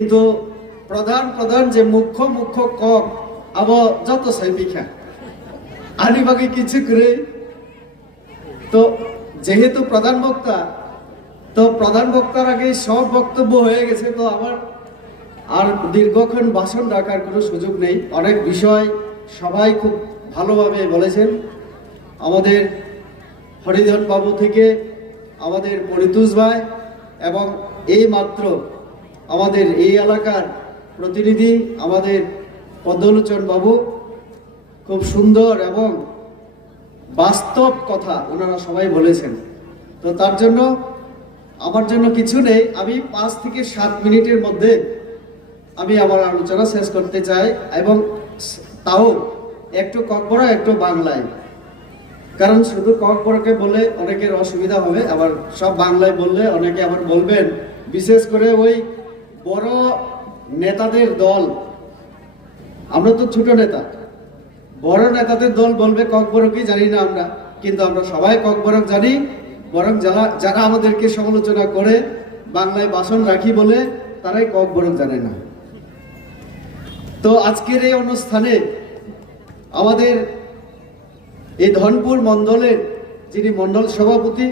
কিন্তু প্রধান প্রধান যে মুখ্য মুখ্য কক আব যত সাইপিখা আনি বাকি কিছু করে তো যেহেতু প্রধান বক্তা তো প্রধান বক্তার আগে সব বক্তব্য হয়ে গেছে তো আমার আর দীর্ঘক্ষণ ভাষণ রাখার কোনো সুযোগ নেই। অনেক বিষয় সবাই খুব ভালোভাবে বলেছেন। আমাদের হরিধন বাবু থেকে আমাদের পরিতোষ ভাই এবং এই মাত্র আমাদের এই এলাকার প্রতিনিধি আমাদের পদ্মলোচন বাবু খুব সুন্দর এবং বাস্তব কথা ওনারা সবাই বলেছেন। তো তার জন্য আমার জন্য কিছু নেই, আমি 5 থেকে 7 মিনিটের মধ্যে আমি আমার আলোচনা শেষ করতে চাই এবং তাও একটু ককবরা একটু বাংলায়, কারণ শুধু ককবরাকে বলে অনেকের অসুবিধা হবে, আবার সব বাংলায় বললে অনেকে আবার বলবেন, বিশেষ করে ওই বড় নেতাদের দল, আমরা তো ছোট নেতা, বড় নেতাদের দল বলবে ককবরকই জানি না আমরা, কিন্তু আমরা সবাই ককবরক জানি। বরং যারা আমাদেরকে সমালোচনা করে বাংলায় ভাষণ রাখি বলে তারাই ককবরক জানে না। তো আজকের এই অনুষ্ঠানে আমাদের এই ধনপুর মণ্ডলের যিনি মণ্ডল সভাপতি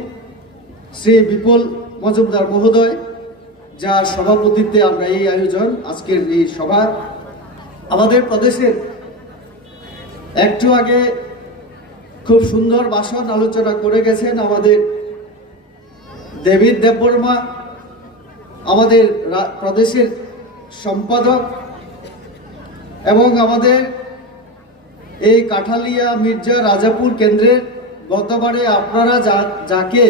শ্রী বিপুল মজুমদার মহোদয়, যার সভাপতিত্বে আমরা এই আয়োজন আজকের এই সভা, আমাদের প্রদেশের একটু আগে খুব সুন্দর ভাষণ আলোচনা করে গেছেন আমাদের দেবীর দেববর্মা, আমাদের প্রদেশের সম্পাদক, এবং আমাদের এই কাঠালিয়া মির্জা রাজাপুর কেন্দ্রের গতবারে আপনারা যাকে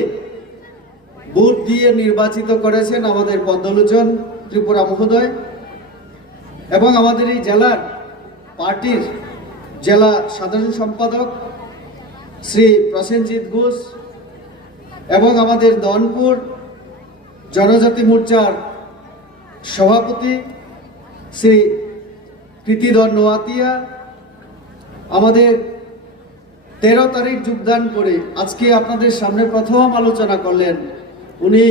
ভোট দিয়ে নির্বাচিত করেছেন আমাদের পদ্মলোচন ত্রিপুরা মহোদয়, এবং আমাদের এই জেলার পার্টির জেলা সাধারণ সম্পাদক শ্রী প্রসেনজিৎ ঘোষ, এবং আমাদের ধনপুর জনজাতি মোর্চার সভাপতি শ্রী কৃতিধর নোয়াতিয়া, আমাদের 13 তারিখ যোগদান করে আজকে আপনাদের সামনে প্রথম আলোচনা করলেন উনি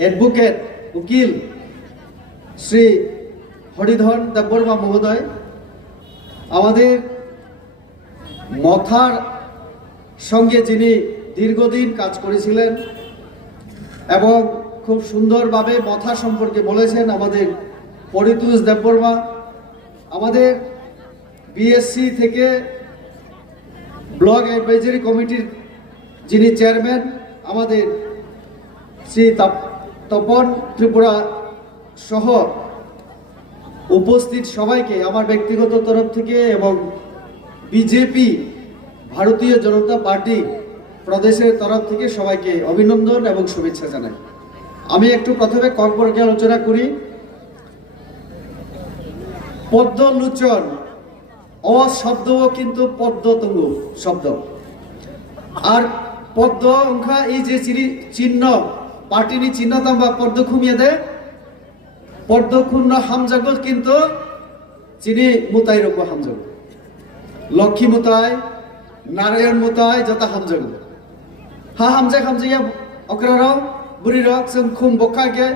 অ্যাডভোকেট উকিল শ্রী হরিধন দেববর্মা মহোদয়, আমাদের মথার সঙ্গে যিনি দীর্ঘদিন কাজ করেছিলেন এবং খুব সুন্দরভাবে মথা সম্পর্কে বলেছেন আমাদের পরিতোষ দেববর্মা, আমাদের বিএসসি থেকে ব্লক অ্যাডভাইজারি কমিটির যিনি চেয়ারম্যান আমাদের শ্রী তপন ত্রিপুরা সহ উপস্থিত সবাইকে আমার ব্যক্তিগত তরফ থেকে এবং বিজেপি ভারতীয় জনতা পার্টি প্রদেশের তরফ থেকে সবাইকে অভিনন্দন এবং শুভেচ্ছা জানাই। আমি একটু প্রথমে ককবরকে আলোচনা করি। পদ্মলোচন অশব্দও কিন্তু পদ্মতঙ্গ শব্দ, আর পদ্ম অংখা এই যে চিহ্ন পার্টিনি চিহ্ন তাম্বা পদ্ম খুমিয়ে দেয়, পদ্মক্ষুণ্ণ হামজাগ কিন্তু চিনি মুতাই রূপ হামজাগ, লক্ষ্মী মুতাই নারায়ণ মুতাই যত হামজাগ হা হামজাগ হামজাইয়া অকরারাও বুড়ি রক जों খুম বকাগে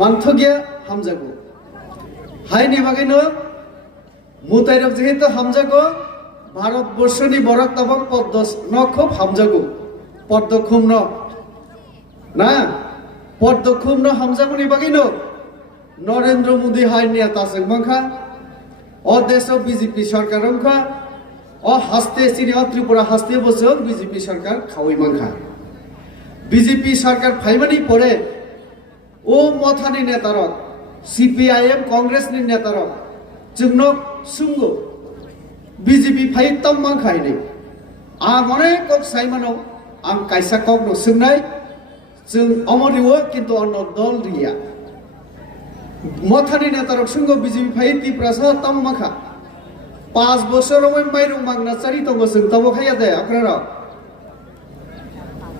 মানথগে হামজাগো হাইনি বাগैनो মুতাই রক যেহেতু হামজাগো ভারতবর্ষনি বরক তবক পদ্ম ন খুব হামজাগো পদ্মক্ষুণ্ণ না পদ্মক্ষুণ্ণ হামজাগোনি বাগैनो নরেন্দ্র মোদী হাইনিয়া তাসেক মাংখা ও দেশ বিজেপি সরকার অংখা ও হাসতে চিনি ত্রিপুরা হাসতে বসে বিজেপি সরকার খাওয়াই মাংখা বিজেপি সরকার ফাইমানি পরে ও মথানি নেতারক সিপিআইএম কংগ্রেসনি নেতারক जोंनो सुंगो বিজেপি ফাই তম মাংখাই নেই आं अनेक कक साइमानो आं कायसा कक नो सोंनाय जों अमरिवो किन्तु अन्न दल रिया मथानि नेतारक सुंगो बिजेपि फाइ तिप्रासा तम माखा 5 বছর ওই মাইরু মাগনা চারি তঙ্গ जों तब खाया दे আপনারা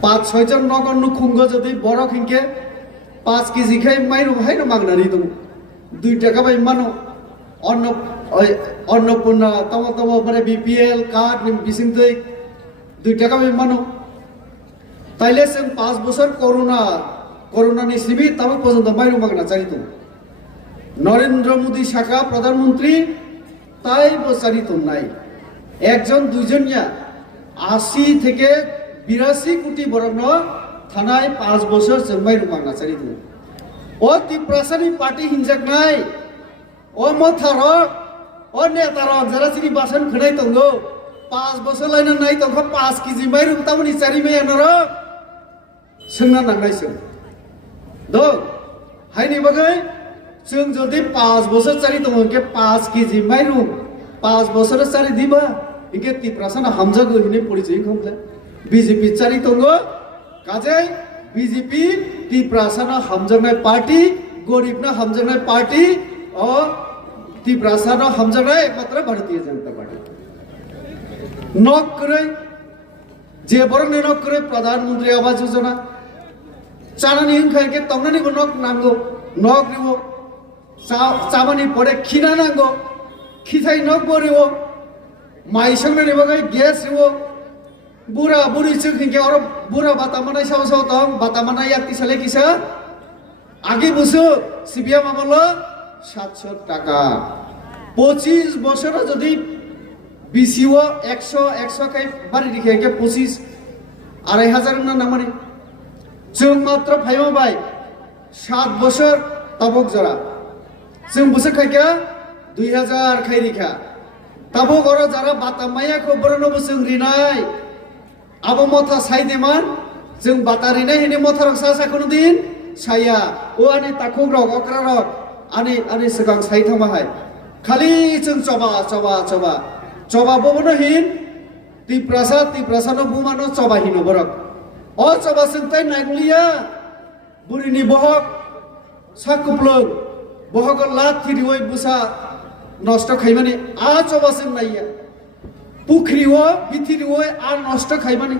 5-6 জন নগণ্য খুঙ্গ যদি বড় খিংকে 5 কেজি খাই মাইরু হাইনো মাগনারি দং 2 টাকা বাই মানো अन्नपूर्णा तब तब परे बीपीएल कार्ड बिसिंतै 2 টাকা বাই মানো তাইলে जों 5 বছর করোনা করোনাनि सिबि तब पर्यन्त माइरु मागना चारि दं নরেন্দ্র মোদী শাখা প্রধানমন্ত্রী তাই বসারি নাই একজন দুইজনিয়া 80 থেকে 82 কোটি বরং থানায় 5 বছর জন্মাই রুমাং নাচারি দু ও ত্রিপ্রাসানি পার্টি হিংসাক নাই ও মথারক ও নেতারক যারা চিনি বাসন খনাই তঙ্গো 5 বছর লাইনা নাই তঙ্গ 5 কেজি মাইরুম তামনি চারি মেয়ানরক सोंना नांनायसो दो हायनि बागै जों जदि 5 बोसोर चारि दङ के 5 केजि माइरं 5 बोसोर चारि दिबा इके टिप्रासाना हामजागो हिने परिचय खमले बीजेपी चारि दङ काजै बीजेपी टिप्रासाना हामजानाय पार्टी गरीबना हामजानाय पार्टी अ टिप्रासाना हामजानाय मात्र भारतीय जनता पार्टी नक करे जे बरं नक करे प्रधानमंत्री आवास योजना चानानि हिंखायके तंगनानि नक नांगौ नक रिवो चाबानि परे खिना नांगौ खिथाय नक बरिवो माइसंनानि बागै गेस रिवो बुरा बुरि जों हिंके और बुरा बातामानाय साव साव दं बातामानाय याक्ति साले किसा आगे बुसो सिबिया मामलो 700 টাকা 25 বছর যদি বিসিও 100 খাই বাড়ি রেখে 25 2500 না নামানি जों मात्र फाइव बाय 7 বছর तबक जरा जों बोसोर खायका 2000 खाय रिखा तबक और जरा बातामाया को बरनो जों रिनाय आबो मथा साइदेमान जों बातारिनाय हेने मथा रक्सा साखुनु दिन साया ओ आनि ताखुग रक अक्रा रक आनि सिगां साइ थामाहाय खालि जों चबा चबा चबा चबा बोबनो हिन टिप्रासानो बुमानो चबा हिनो बरक ओ चबा जोंताय नागलिया बुरिनि बहक साकुप्लग बहक लात थिरिवै बुसा नष्ट खाइमानि आ चबा जों नाइया पुख्रिवो बिथिरिवै आ नष्ट खाइमानि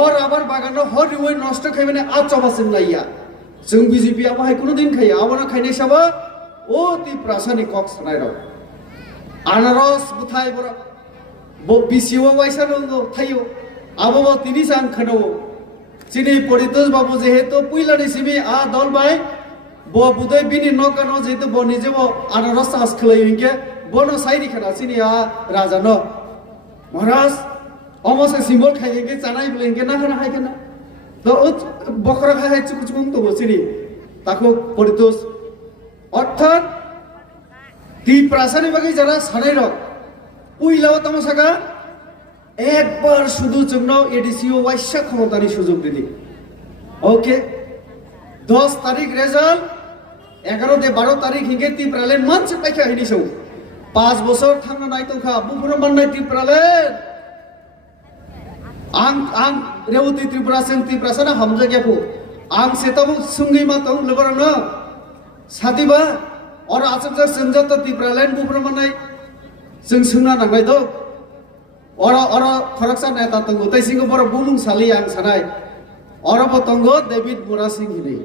और आबार बागानो हरिवै नष्ट खाइमानि आ चबा जों नाइया जों बीजेपी आ बाहाय कुनु दिन खाइया आबना खाइनाय साबा ओ टिप्रासानि कक सनाय र आनारस बुथाय बर बो बिसिवो वाइसा नंगो थायो आबो तिनि सान खनो चिनि परितोष बाबू जेहेतु पुइलानि सिमी आ दल बाय बो बुदै बिनि नकानो जेहेतु बो निजेबो आनारस चास खलै हिंके बनो साइरि खना चिनि आ राजा न महाराज अमसे सिम्बल खाइके चानाय बुलेंके ना खना हायकेना तो बकरा खाय चुकु चुकुं तो चिनि ताको परितोष अर्थात टिप्रासानि बागै जरा सानाय र पुइलाव तमसागा একবার শুধু জন্য এডিসিও ওয়াইসা ক্ষমতানি সুযোগ দিদি ওকে 10 তারিখ রেজাল্ট 11 তে 12 তারিখ হিগে টিপ্রালেন মানছে পাইখা হিনিসौ 5 বছর থাংনা নাইতোখা বুফুর মাননাय টিপ্রালেন आं रेवती त्रिपुरा जों टिप्रासाना हामजा गेफु आं सेताबु सुंगै मातौ लबरन सादिबा और आचक जोंजत टिप्रालेन बुफुर माननाय जों सुंना नांबाय दो और खरकसा नेता तंगो तैसिंगो बर बुमुं सालि आं सानाय और बतंगो डेविड मुरा सिंह हिनै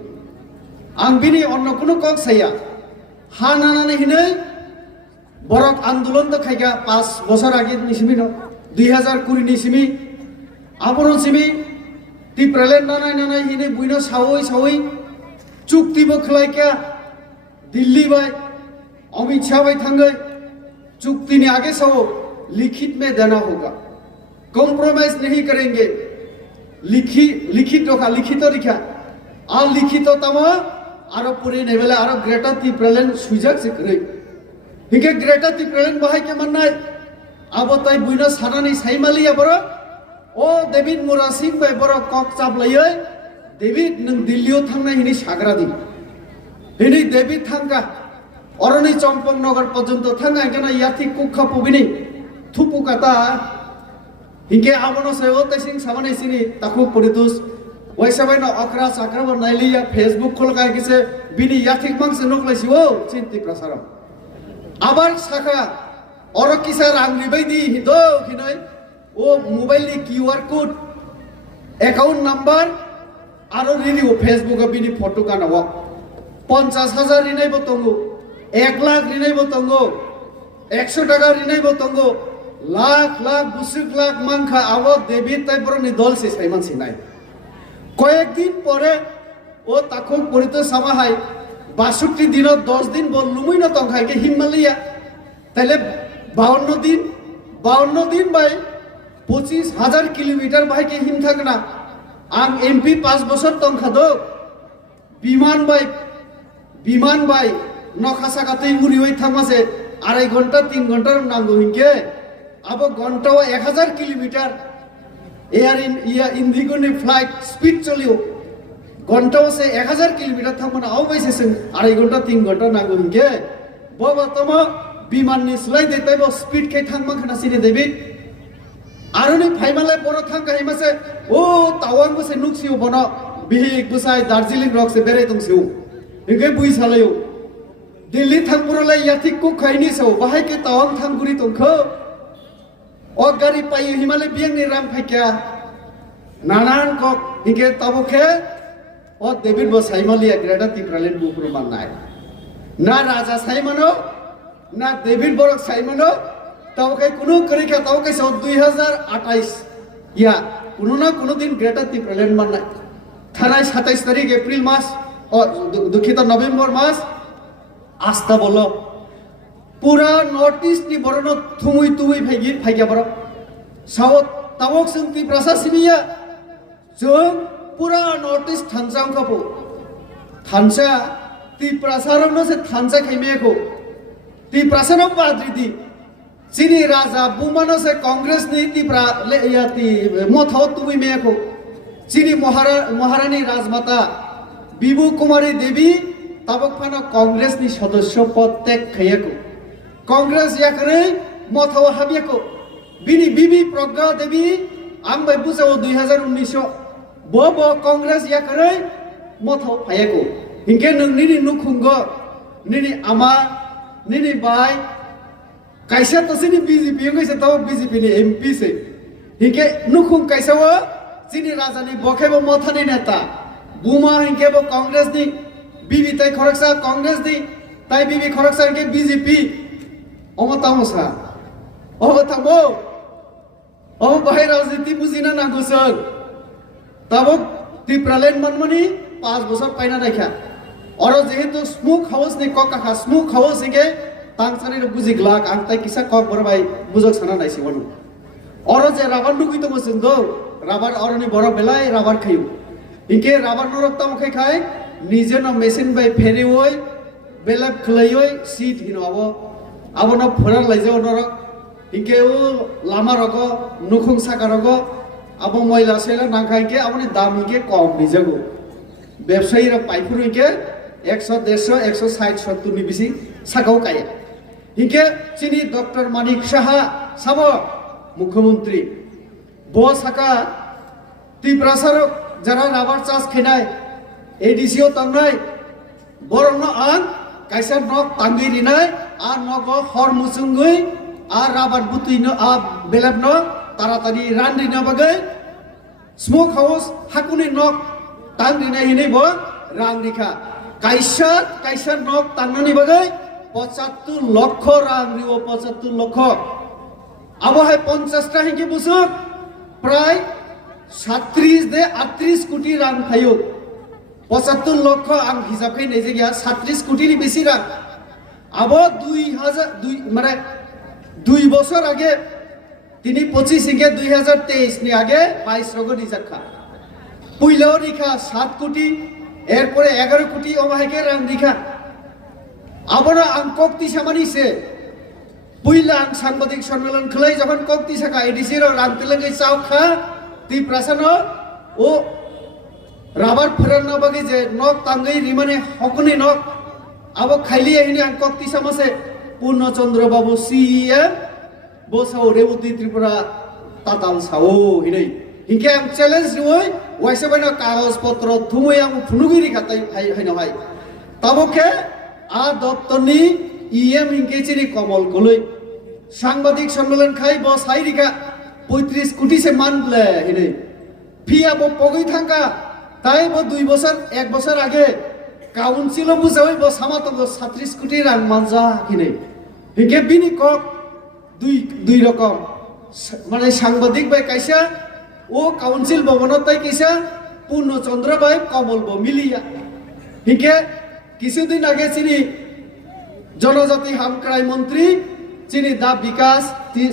आं बिनि अन्न कुनु कक साया हा नानानै हिनै बरक आंदोलन तो खायगा 5 বছর आगे निसिमि न 2020 निसिमि आबरन सिमि टिप्रालेन नानाय हिनै बुइनो सावै चुक्ति बो खलायका दिल्ली बाय अमित शाह बाय थांगै चुक्ति नि आगे सावो लिखित में देना होगा कॉम्प्रोमाइज नहीं करेंगे लिखित लिखा आ लिखित तम आरो पूरी नेवेला आरो ग्रेटर टिप्रालेन सुइजाक से करे हिके ग्रेटर टिप्रालेन बाहाय के माननाय आबो ताय बुइनो सानानि साइमालिया बर ओ डेविड मुरा सिंह बाय बर कक चाबलायै डेविड नों दिल्लीयाव थांनाय हिनि साग्रादि हिनि डेविड थांगा अरनि चम्पक नगर पर्यन्त थांगा केना याथि कुखा पुबिनि थुपु kata hingke abono sewo tesing samane sini taku Paritosh वैसा बाय न अकरा साकरा बर नाइलिया फेसबुक खोल काय किसे बिनि याथिक मांग से नोकलाइसिवो चिन्ति प्रसारम आबार साखा और किसा रांगरि बायदि हिदो खिनै ओ मोबाइल नि क्यूआर कोड अकाउंट नंबर आरो रिनिव फेसबुक बिनि फोटो कानाव 50,000 रिनाय बतंगो 1 लाख रिनाय बतंगो 100 টাকা रिनाय बतंगो लाख बुसुक लाख मांखा आव डेविड टाइपरनि दल से साइमान सिनाय कयेक दिन परे ओ ताखौ परितोष सामाहाय 62 দিনত 10 দিন বললুমই না তংখাইকে হিমালয়া তাহলে 52 দিন বাই 25,000 কিলোমিটার ভাইকে হিম থাক না আং এমপি 5 বছর তংখাদো বিমান বাই নখাসাকাতে উড়ি হই থাকমাসে 2.5 ঘন্টা 3 ঘন্টার নাঙ্গো হিংকে আবো ঘন্টাও 1000 কিলোমিটার এয়ার ইন্ডিগোনি ফ্লাইট স্পিড চলিও ঘন্টাও সে 1000 কিলোমিটার থাকমানা আও বাইছে 2.5 ঘন্টা 3 ঘন্টা নাঙ্গো হিংকে বাবা তোমা বিমান নি স্লাই দেতাই বো স্পিড কে থাকমা খানা সিনে দেবি আরনি ফাইমালে বড় থাকা হিমাসে ও তাওয়াং বসে নুকসিও বন বিহিক বুসাই দার্জিলিং রক সে বেরে তুমসিও হিংকে বুই সালাयो দিল্লি থাংপুরলে ইয়াথিক কু খাইনি সো বাহাই কে তাওয়াং থাংগুরি তংখো ও গাড়ি পাই হিমালে বিয়াং নি রাম ফাইকা নানান কক হিংকে তাবুকে ও দেবির বো সাইমালিয়া গ্রেটা তিপ্রালেন বুপুর মাননাই না রাজা সাইমানো না দেবির বড় সাইমানো তাওকে কোনো করিকা তাওকে 2028 ইয়া কোনো না কোনো দিন গ্রেটার তিপ্রালেন মাননাই থানায় 27 তারিখ এপ্রিল মাস ও দুঃখিত নভেম্বর মাস আস্থা বলো পুরা নর্থ ইস্ট নি বড় থুমুই তুই ফাইগা বড় সাউথ তাবক जों তিপ্রাসা সিমিয়া जों পুরা নর্থ ইস্ট থানসাং কাপো থানসা তিপ্রাসারনো সে থানসা খাইমেকো তিপ্রাসানো বাদ্রিদি চিনি রাজা বুমানো সে কংগ্রেস নি তিপ্রা ले याति মথাও তুমি মেকো চিনি মহারানী রাজমাতা বিবু কুমারী দেবী তাবক ফানো কংগ্রেস নি সদস্য পদ ত্যাগ খাইয়াকো কংগ্রেস ইয়াকরে মথাও হাবিয়াকো বিনি বিবি প্রজ্ঞা দেবী আমবাই বুঝাও 2019 বব কংগ্রেস ইয়াকরে মথাও ফায়াকো হিংকে নংনি নুখুঙ্গ নিনি আমা নিনি বাই কাইসা তসিনি বিজেপি গইছে তাও বিজেপি নি এমপি সে হিংকে নুখুং কাইসাও চিনি রাজানি বখেবো মথানি নেতা বুমা হিংকে বো কংগ্রেস নি বিবি তাই খরকসা কংগ্রেস নি তাই বিবি খরকসা হিংকে বিজেপি অমতামসা অমতামো ও বাহির রাজনীতি বুঝিনা না গোসল তাবক তিপ্রালেন মানমানি 5 বছর পাইনা দেখা और যেহেতু স্মোক হাউস নি ককাখা স্মোক হাউস হিংকে তাংসানি বুঝি গ্লাক আং তাই কিসা কক বড় ভাই বুঝক সানা নাইছি বনু और যে রাবার নুকি তো মসিন দো রাবার অরনি বড় বেলায় রাবার খাইও হিংকে রাবার নরকতাম খাই নিজে ন মেশিন বাই ফেরি ওই বেলাক খলাই ওই সিট হিনো আবো না ফরান লাইজাও নরক হিংকে ও লামা রগ নুখুং সাকা রগ আবো ময়লা সেলা নাখাইকে আপনি দাম হিংকে কম নিজেগো ব্যবসায়ীরা পাইফুর হিংকে 100 150 160 70 নি বেশি সাকাও কায়া হিংকে চিনি ডক্টর মানিক সাহা সাব মুখ্যমন্ত্রী ব সাকা তিপ্রাসারক যারা রাবার চাষ খেনায় এডিসিও তাংনাই বরং আং কাইসা নক তাঙ্গি রিনাই আর নগ হর মুসুঙ্গই আর রাবার বুতুই ন আ বেলাব ন তাড়াতাড়ি রান রিনা বাগৈ স্মোক হাউস হাকুনি নক তাং রিনাই হিनै ব রাং রিখা কাইসা নক তাংনানি বাগৈ 75 লক্ষ রাং রিও 75 লক্ষ আবহায় 50টা হিংকি বুসুক প্রায় 37 দে 38 কোটি রাং খাইও 75 লক্ষ আং হিসাব খাই নেজে গিয়া 37 কোটি নি বেশি রাং আবো 2002 মানে 2 বছর আগে তিনি 25 হিংকে 2023 নি আগে 22 রগ রিজার্ভ খা পুইলাও রিখা 7 কোটি এরপরে 11 কোটি অমাহাইকে রাং রিখা আবরা আং কক্তি সামানিছে পুইলা আং সাংবাদিক সম্মেলন খলাই যখন কক্তি সাকা এডিসি র রাং তেলেঙ্গে চাও খা তিপ্রাসানো ও রাবার ফেরান বাকি যে নক তাঙ্গই রিমানে হকনি নক আবো খাইলি এহিনি আং কক্তি সামাসে পূর্ণচন্দ্র বাবু সিএম বসাও রেবতী ত্রিপুরা তাতাল সাও হিनै হিংকে আং চ্যালেঞ্জ রই ওয়াইসে বাইনা কাগজ পত্র থুমই আং ফুনুগিরি খাতাই হাই নহাই তাবকে আ দপ্তরনি ইএম হিংকে চিনি কমল গলই সাংবাদিক সম্মেলন খাই বস হাইরিকা 35 কোটি সে মানলে হিनै ফিয়া বো পগই থাকা তাই বো 2 বছর 1 বছর আগে কাউন্সিল বুঝাই বো সামাতো 37 কোটি রাং মানজা হিनै হিংকে বিনি কক দুই রকম মানে সাংবাদিক বাই কাইসা ও কাউন্সিল ভবনত তাই কাইসা পূর্ণচন্দ্র বাই কমল বো মিলিয়া হিংকে কিছুদিন আগে চিনি জনজাতি হামক্রাই মন্ত্রী চিনি দা বিকাশ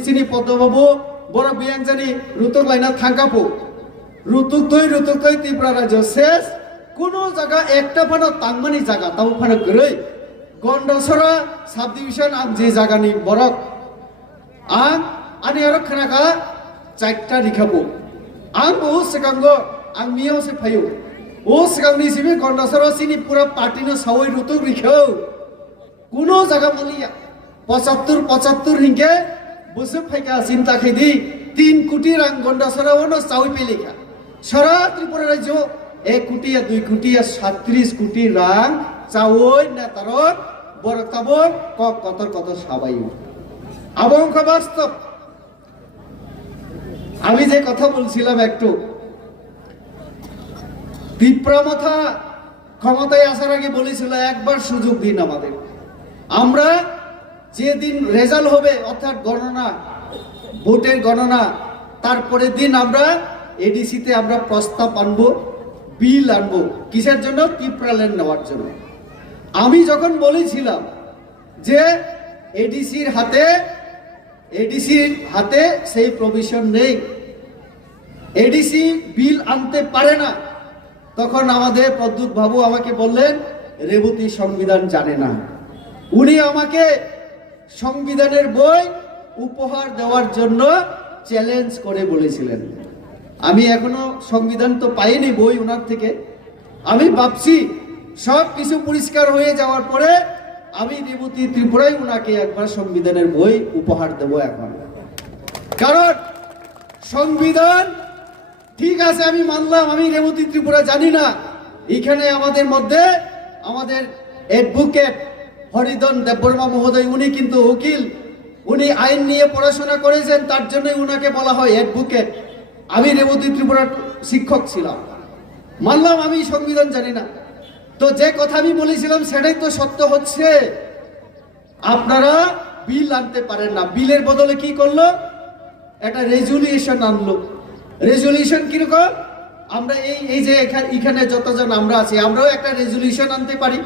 চিনি পদ্মবাবু বড় বিয়াং জানি রুতুক লাইনা থাঙ্কাপো রুতুক তৈ ত্রিপুরা রাজ্য শেষ কোন জায়গা একটা ফানো তাংমানি জায়গা তাও ফানো গরৈ গন্ডসরা সাব ডিভিশন আং যে জায়গানি বরক আং আনি আরো খানাকা চারটা রিখাবো আং বহু সিগাঙ্গ আং মিয়াও সে ফাইও ও সিগাংনি সিবি গন্ডসরা চিনি পুরা পার্টিনো সাওই রুতুক রিখাও কোনো জায়গা বলিয়া 75 হিংকে বসে ফাইকা চিন্তা খাইদি 3 কোটি রাং গন্ডাসরা ওনো চাউই পেলিখা সারা ত্রিপুরা রাজ্য 1 কোটি 2 কোটি 37 কোটি রাং চাউই না তারক বরকতাবর কত সাবাই আবঙ্ক বাস্তব আমি যে কথা বলছিলাম একটু ত্রিপুরা ক্ষমতায় আসার আগে বলেছিল একবার সুযোগ দিন আমাদের আমরা যেদিন রেজাল্ট হবে অর্থাৎ গণনা ভোটের গণনা তারপরে দিন আমরা এডিসিতে আমরা প্রস্তাব আনবো বিল আনবো কিসের জন্য ত্রিপুরা ল্যান্ড নেওয়ার জন্য আমি যখন বলেছিলাম যে এডিসির হাতে সেই প্রভিশন নেই এডিসি বিল আনতে পারে না তখন আমাদের প্রদ্যুৎ বাবু আমাকে বললেন রেবতী সংবিধান জানে না উনি আমাকে সংবিধানের বই উপহার দেওয়ার জন্য চ্যালেঞ্জ করে বলেছিলেন আমি এখনো সংবিধান তো পাইনি বই ওনার থেকে আমি ভাবছি সব কিছু পরিষ্কার হয়ে যাওয়ার পরে আমি রেবতী ত্রিপুরায় ওনাকে একবার সংবিধানের বই উপহার দেব এখন কারণ সংবিধান ঠিক আছে আমি মানলাম আমি রেবতী ত্রিপুরা জানি না এখানে আমাদের মধ্যে আমাদের অ্যাডভোকেট হরিধন দেববর্মা মহোদয় উনি কিন্তু উকিল উনি আইন নিয়ে পড়াশোনা করেছেন তার জন্য উনাকে বলা হয় অ্যাডভোকেট আমি রেবতী ত্রিপুরার শিক্ষক ছিলাম মানলাম আমি সংবিধান জানি না তো যে কথা আমি বলেছিলাম সেটাই তো সত্য হচ্ছে আপনারা বিল আনতে পারেন না বিলের বদলে কি করলো একটা রেজুলিউশন আনলো রেজুলিউশন কিরকম আমরা এই যে এখানে যতজন আমরা আছি আমরাও একটা রেজুলিউশন আনতে পারি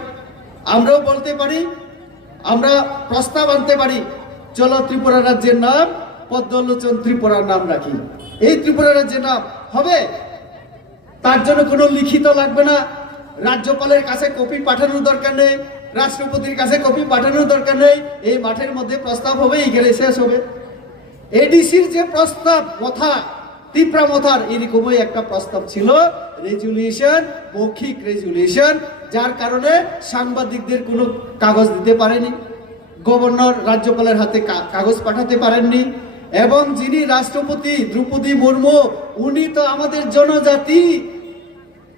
আমরাও বলতে পারি আমরা প্রস্তাব আনতে পারি চলো ত্রিপুরা রাজ্যের নাম পদ্মলোচন ত্রিপুরার নাম রাখি এই ত্রিপুরা রাজ্যের নাম হবে তার জন্য কোনো লিখিত লাগবে না রাজ্যপালের কাছে কপি পাঠানোর দরকার নেই রাষ্ট্রপতির কাছে কপি পাঠানোর দরকার নেই এই মাঠের মধ্যে প্রস্তাব হবে এইখানে শেষ হবে এডিসির যে প্রস্তাব ত্রিপুরা মথার এরকমই একটা প্রস্তাব ছিল রেজুলিউশন মৌখিক রেজুলিউশন যার কারণে সাংবাদিকদের কোনো কাগজ দিতে পারেনি গভর্নর রাজ্যপালের হাতে কাগজ পাঠাতে পারেননি এবং যিনি রাষ্ট্রপতি দ্রৌপদী মুর্মু উনি তো আমাদের জনজাতি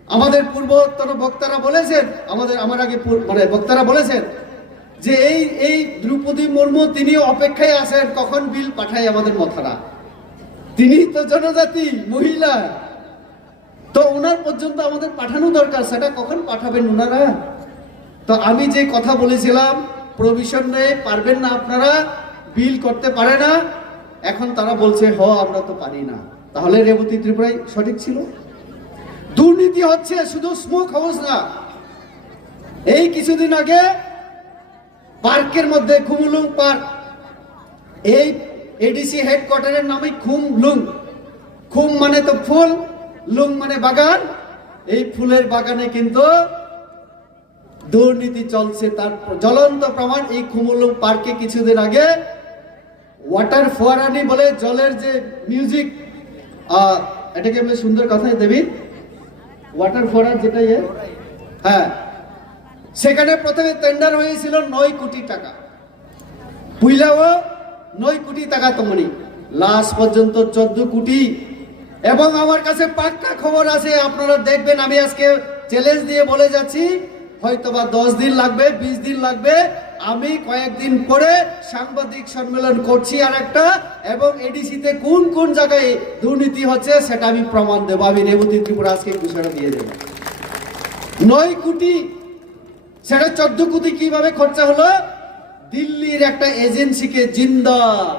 আমাদের পূর্বতন বক্তারা বলেছেন আমার আগে মানে বক্তারা বলেছেন যে এই দ্রৌপদী মুর্মু তিনি অপেক্ষায় আছেন কখন বিল পাঠায় আমাদের মথারা তিনি তো জনজাতি মহিলা তো ওনার পর্যন্ত আমাদের পাঠানো দরকার সেটা কখন পাঠাবেন ওনারা তো আমি যে কথা বলেছিলাম প্রভিশন নেই পারবেন না আপনারা বিল করতে পারে না এখন তারা বলছে আমরা তো পারি না তাহলে রেবতী ত্রিপুরায় সঠিক ছিল দুর্নীতি হচ্ছে শুধু স্মোক হাউস না এই কিছুদিন আগে পার্কের মধ্যে খুমুলুং পার্ক এই এডিসি হেডকোয়ার্টারের নামে খুম মানে তো ফুল লুং মানে বাগান এই ফুলের বাগানে কিন্তু দুর্নীতি চলছে তার জ্বলন্ত প্রমাণ এই খুমুলুং পার্কে কিছুদিন আগে ওয়াটার ফোয়ারানি বলে জলের যে মিউজিক এটাকে আমি সুন্দর কথায় দেবি ওয়াটার ফোয়ারা যেটা হ্যাঁ সেখানে প্রথমে টেন্ডার হয়েছিল 9 কোটি টাকা পুইলাও 9 কোটি টাকা তমনি লাস্ট পর্যন্ত 14 কোটি এবং আমার কাছে পাক্কা খবর আছে আপনারা দেখবেন আমি আজকে চ্যালেঞ্জ দিয়ে বলে যাচ্ছি হয়তোবা 10 দিন লাগবে 20 দিন লাগবে আমি কয়েকদিন পরে সাংবাদিক সম্মেলন করছি আরেকটা এবং এডিসিতে কোন জায়গায় দুর্নীতি হচ্ছে সেটা আমি প্রমাণ দেব আমি রেবতী ত্রিপুরা আজকে ঘোষণা দিয়ে দেব 9 কোটি সেটা 14 কোটি কিভাবে খরচা হলো দিল্লির একটা এজেন্সিকে জিন্দাল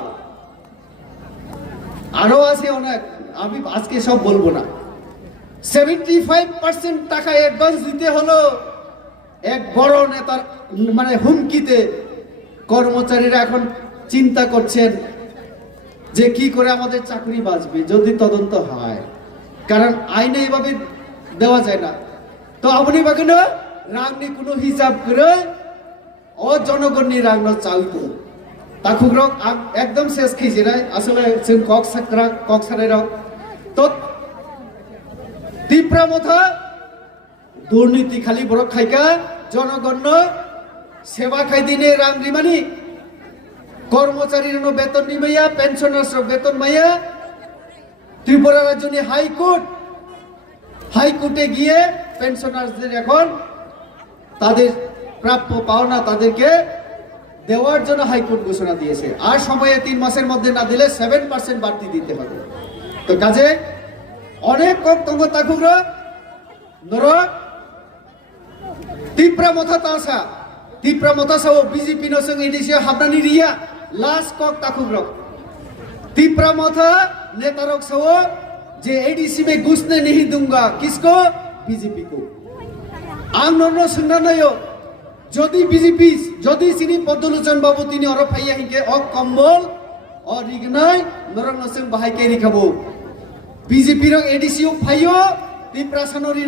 আরো আছে অনেক আমি আজকে সব বলবো না 75% টাকা অ্যাডভান্স দিতে হলো এক বড় নেতার মানে হুমকিতে কর্মচারীরা এখন চিন্তা করছেন যে কি করে আমাদের চাকরি বাঁচবে যদি তদন্ত হয়, কারণ আইনে এইভাবে দেওয়া যায় না। তো আপনি বাগান রাংনি কোনো হিসাব করে ও জনগণনি রাংনো চাইতো তাকুক রক একদম শেষ খেয়েছে না আসলে কক্সারের তো তীব্র মথা দুর্নীতি খালি বড় খাইকা জনগণ সেবা খাই দিনে রাংরি মানি কর্মচারীর বেতন নিমাইয়া পেনশনার্স বেতন মাইয়া ত্রিপুরা রাজ্যনি হাইকোর্টে গিয়ে পেনশনার্সদের এখন তাদের প্রাপ্য পাওনা তাদেরকে দেওয়ার জন্য হাইকোর্ট ঘোষণা দিয়েছে, আর সময়ে 3 মাসের মধ্যে না দিলে 7% বাড়তি দিতে হবে। তো কাজে অনেক কম তঙ্গ তাকুরা নর তীব্রা মথা ও বিজেপি নো সঙ্গে এডিসি হাবনানি রিয়া লাস্ট কক তাকুরা তীব্রা মথা नेतारों से वो जे एडीसी में घुसने नहीं दूंगा, किसको? बीजेपी को। आम नन्नो सुनना नहीं हो যদি বিজেপি যদি সিনি পদ্মলোচন বাবু তিনি অর ফাইয়া হিকে অ কম্বল অ রিগনাই নরং নসং বাহাইকে রিখাবো বিজেপি রং এডিসিও ফাইও তি প্রাসানরি